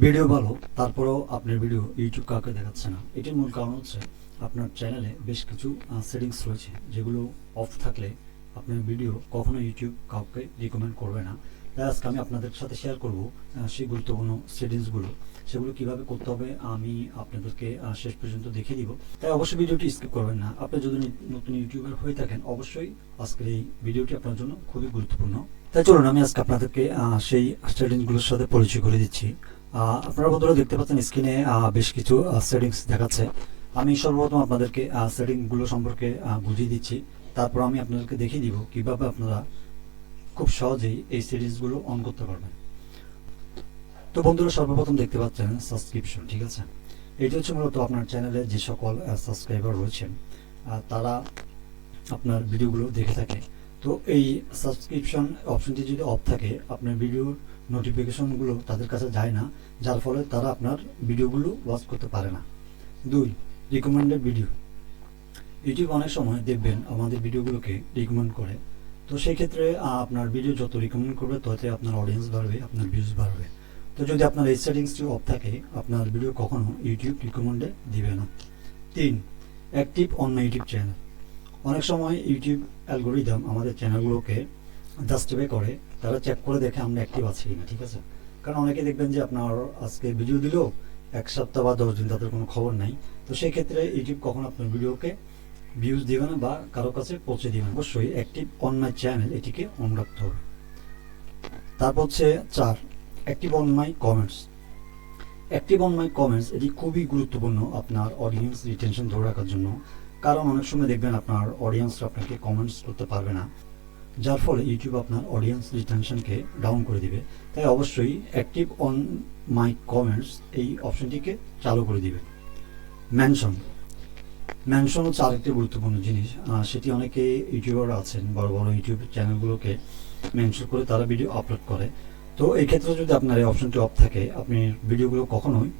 Video ভালো, তারপরেও আপনার ভিডিও ইউটিউব কাউকে দেখাচ্ছে না। এটির মূল কারণ হচ্ছে আপনার চ্যানেলে বেশ কিছু সেটিংস রয়েছে, যেগুলো অফ থাকলে আপনার ভিডিও কখনো ইউটিউব কাউকে রিকমেন্ড করবে না। তাই আজকে আমি আপনাদের সাথে শেয়ার করব সেই গুরুত্বপূর্ণ সেটিংসগুলো। সেগুলো কিভাবে করতে হবে আমি আপনাদেরকে শেষ পর্যন্ত দেখিয়ে দিব। তাই অবশ্যই ভিডিওটি স্কিপ করবেন না। আপনি যদি নতুন ইউটিউবার হয়ে থাকেন, অবশ্যই আজকের এই ভিডিওটি আপনার জন্য খুবই গুরুত্বপূর্ণ। তাই চলুন আমি আজকে আপনাদেরকে সেই সেটিংসগুলোর সাথে পরিচয় করে দিচ্ছি। আপনারা বন্ধুরা দেখতে পাচ্ছেন স্ক্রিনে বেশ কিছু সেটিংস দেখাচ্ছে। আমি সর্বপ্রথম আপনাদেরকে সেটিংসগুলো সম্পর্কে বুঝিয়ে দিচ্ছি, তারপর আমি আপনাদেরকে দেখিয়ে দিব কিভাবে আপনারা খুব সহজেই এই সেটিংসগুলো অন করতে পারবেন। তো বন্ধুরা সর্বপ্রথম দেখতে পাচ্ছেন সাবস্ক্রিপশন, ঠিক আছে। এটি হচ্ছে মূলত আপনার চ্যানেলে যে সকল সাবস্ক্রাইবার রয়েছেন তারা আপনার ভিডিওগুলো দেখে থাকে। তো এই সাবস্ক্রিপশন অপশনটি যদি অফ থাকে, আপনার ভিডিওর নোটিফিকেশনগুলো তাদের কাছে যায় না, যার ফলে তারা আপনার ভিডিওগুলো ওয়াচ করতে পারে না। 2, রিকমেন্ডেড ভিডিও। ইউটিউব অনেক সময় দেখবেন আমাদের ভিডিওগুলোকে রিকমেন্ড করে। তো সেই ক্ষেত্রে আপনার ভিডিও যত রিকমেন্ড করবে ততই আপনার অডিয়েন্স বাড়বে, আপনার ভিউজ বাড়বে। তো যদি আপনার এই সেটিংসটি অফ থাকে, আপনার ভিডিও কখনো ইউটিউব রিকমেন্ডে দিবে না। 3, active on my YouTube channel. অনেক সময় ইউটিউব অ্যালগোরিদম আমাদের চ্যানেলগুলোকে জাস্টিফাই করে, তারা চেক করে দেখে আমরা অ্যাক্টিভ আছি কিনা, ঠিক আছে। কারণ অনেকে দেখবেন যে আপনার আজকে ভিডিও দিলেও 1 সপ্তাহ বা 10 দিন তাদের কোনো খবর নাই। তো সেই ক্ষেত্রে ইউটিউব কখন আপনার ভিডিওকে ভিউজ দিবে না বা কারো কাছে পৌঁছে দিবে না। অবশ্যই অ্যাক্টিভ অন মাই চ্যানেল এটিকে অন রাখতে হবে। তারপর হচ্ছে 4, active on my comments. Active on my comments এটি খুবই গুরুত্বপূর্ণ আপনার অডিয়েন্স রিটেনশন ধরে রাখার জন্য। কারণ অনেক সময় দেখবেন আপনার অডিয়েন্সরা আপনাকে কমেন্টস করতে পারবে না, যার ফলে ইউটিউব আপনার অডিয়েন্স রিটেনশনকে ডাউন করে দিবে। তাই অবশ্যই অ্যাক্টিভ অন মাই কমেন্টস এই অপশনটিকে চালু করে দিবে। মেনশন। মেনশন হচ্ছে আরেকটি গুরুত্বপূর্ণ জিনিস। সেটি অনেকে ইউটিউবার আছেন, বড় বড় ইউটিউব চ্যানেলগুলোকে মেনশন করে তারা ভিডিও আপলোড করে। তো এই ক্ষেত্রে যদি আপনার এই অপশনটি অফ থাকে, আপনি ভিডিওগুলো কখনোই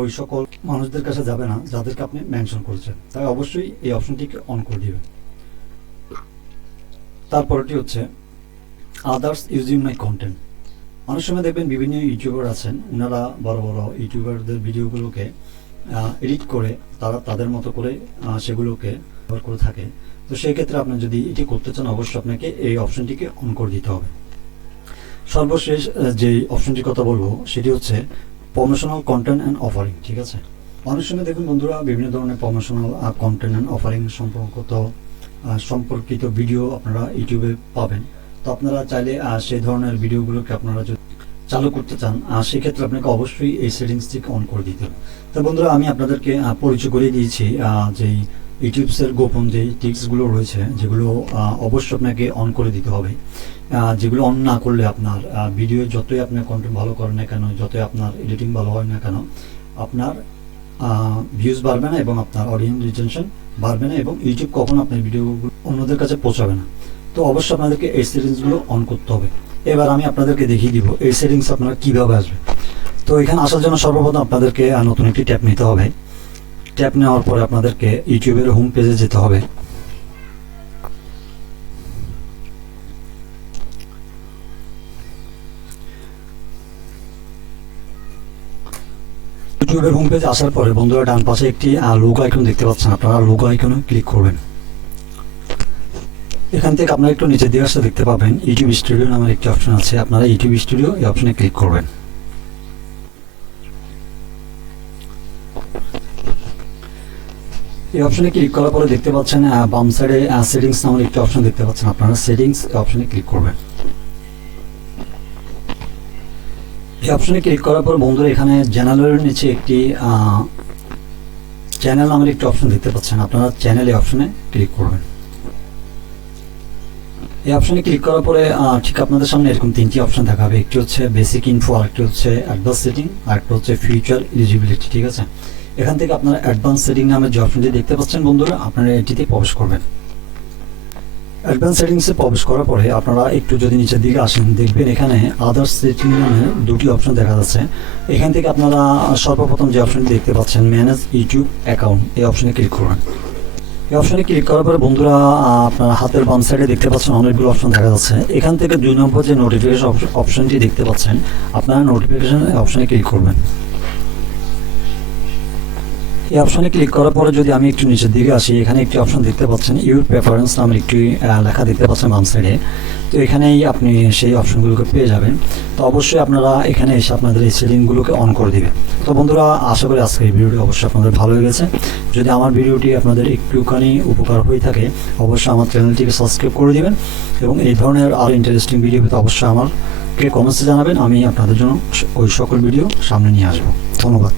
ওই সকল মানুষদের কাছে যাবে না যাদেরকে আপনি মেনশন করেছেন। তাই অবশ্যই এই অপশনটিকে অন করে দিবেন। তারপরটি হচ্ছে আদার্স ইউজিং মাই কন্টেন্ট। অনেক সময় দেখবেন বিভিন্ন ইউটিউবার আছেন, ওনারা বড় বড় ইউটিউবারদের ভিডিওগুলোকে এডিট করে তারা তাদের মতো করে সেগুলোকে ব্যবহার করে থাকে। তো সেই ক্ষেত্রে আপনি যদি এটি করতে চান, অবশ্যই আপনাকে এই অপশনটিকে অন করে দিতে হবে। সর্বশেষ যে অপশনটির কথা বলবো সেটি হচ্ছে প্রমোশনাল কন্টেন্ট অ্যান্ড অফারিং, ঠিক আছে। অনেক সময় দেখুন বন্ধুরা বিভিন্ন ধরনের প্রমোশনাল কন্টেন্ট অ্যান্ড অফারিং সম্পর্কিত ভিডিও আপনারা ইউটিউবে পাবেন। তো আপনারা চাইলে সেই ধরনের ভিডিওগুলোকে আপনারা যদি চালু করতে চান, সেক্ষেত্রে আপনাকে অবশ্যই এই সেটিংসটিকে অন করে দিতে হবে। তো বন্ধুরা আমি আপনাদেরকে পরিচয় করিয়ে দিয়েছি যেই ইউটিউবসের গোপন যে টিপসগুলো রয়েছে, যেগুলো অবশ্যই আপনাকে অন করে দিতে হবে। যেগুলো অন না করলে আপনার ভিডিও যতই আপনার কন্টেন্ট ভালো করেন না কেন, যতই আপনার এডিটিং ভালো হয় না কেন, আপনার ভিউজ বাড়বে না এবং আপনার অডিয়েন্স রিটেনশন বাড়বে না, এবং ইউটিউব কখনো আপনার ভিডিওগুলো অন্যদের কাছে পৌঁছাবে না। তো অবশ্যই আপনাদেরকে এই সেটিংসগুলো অন করতে হবে। এবার আমি আপনাদেরকে দেখিয়ে দিব এই সেটিংস আপনারা কীভাবে আসবে। তো এখানে আসার জন্য সর্বপ্রথম আপনাদেরকে নতুন একটি ট্যাব নিতে হবে। ট্যাব নেওয়ার পরে আপনাদেরকে ইউটিউবের হোম পেজে যেতে হবে। ইউটিউবের হোম পেজে আসার পরে বন্ধুরা ডান পাশে একটি লোগো আইকন দেখতে পাচ্ছেন, আপনারা লোগো আইকনে ক্লিক করবেন। এখান থেকে আপনারা একটু নিচের দিকে আসলে দেখতে পাবেন ইউটিউব স্টুডিও নামের একটি অপশন আছে, আপনারা ইউটিউব স্টুডিও এই অপশনে ক্লিক করবেন। এই অপশনে ক্লিক করার পরে দেখতে পাচ্ছেন বাম সাইডে সেটিংস নামের একটি অপশন দেখতে পাচ্ছেন, আপনারা সেটিংস এই অপশনে ক্লিক করবেন। এই অপশনে ক্লিক করার পর বন্ধুরা এখানে চ্যানেলের নিচে একটি চ্যানেল নামের একটি অপশন দেখতে পাচ্ছেন, আপনারা চ্যানেল এই অপশনে ক্লিক করবেন। এই অপশনে ক্লিক করার পরে ঠিক আপনাদের সামনে এরকম 3টি অপশন দেখাবে। একটি হচ্ছে বেসিক ইনফো, আরেকটি হচ্ছে অ্যাডভান্স সেটিং, আরেকটা হচ্ছে ফিউচার এলিজিবিলিটি, ঠিক আছে। এখান থেকে আপনারা অ্যাডভান্স সেটিং নামের যে অপশনটি দেখতে পাচ্ছেন বন্ধুরা, আপনারা এটিতে প্রবেশ করবেন। অ্যাডভান্স সেটিংসে প্রবেশ করার পরে আপনারা একটু যদি নিচের দিকে আসেন, দেখবেন এখানে আদার্স সেটিং নামে 2টি অপশন দেখা যাচ্ছে। এখান থেকে আপনারা সর্বপ্রথম যে অপশনটি দেখতে পাচ্ছেন ম্যানেজ ইউটিউব অ্যাকাউন্ট, এই অপশনে ক্লিক করবেন। এই অপশনে ক্লিক করার পরে বন্ধুরা আপনার হাতের বাম সাইডে দেখতে পাচ্ছেন অনেকগুলো অপশন দেখা যাচ্ছে। এখান থেকে 2 নম্বর যে নোটিফিকেশন অপশনটি দেখতে পাচ্ছেন, আপনারা নোটিফিকেশন অপশনে ক্লিক করবেন। এই অপশনে ক্লিক করার পরে যদি আমি একটু নিচের দিকে আসি, এখানে একটি অপশন দেখতে পাচ্ছেন ইউর প্রেফারেন্স নামের একটি লেখা দেখতে পাচ্ছেন বাম সাইডে। তো এখানেই আপনি সেই অপশনগুলোকে পেয়ে যাবেন। তো অবশ্যই আপনারা এখানে এসে আপনাদের এই সেটিংগুলোকে অন করে দিবেন। তো বন্ধুরা, আশা করি আজকের এই ভিডিওটি অবশ্যই আপনাদের ভালো লেগেছে। যদি আমার ভিডিওটি আপনাদের একটুখানি উপকার হয়ে থাকে, অবশ্যই আমার চ্যানেলটিকে সাবস্ক্রাইব করে দিবেন এবং এই ধরনের আরও ইন্টারেস্টিং ভিডিও পেতে অবশ্যই আমাকে কমেন্টসে জানাবেন। আমি আপনাদের জন্য ওই সকল ভিডিও সামনে নিয়ে আসবো। ধন্যবাদ।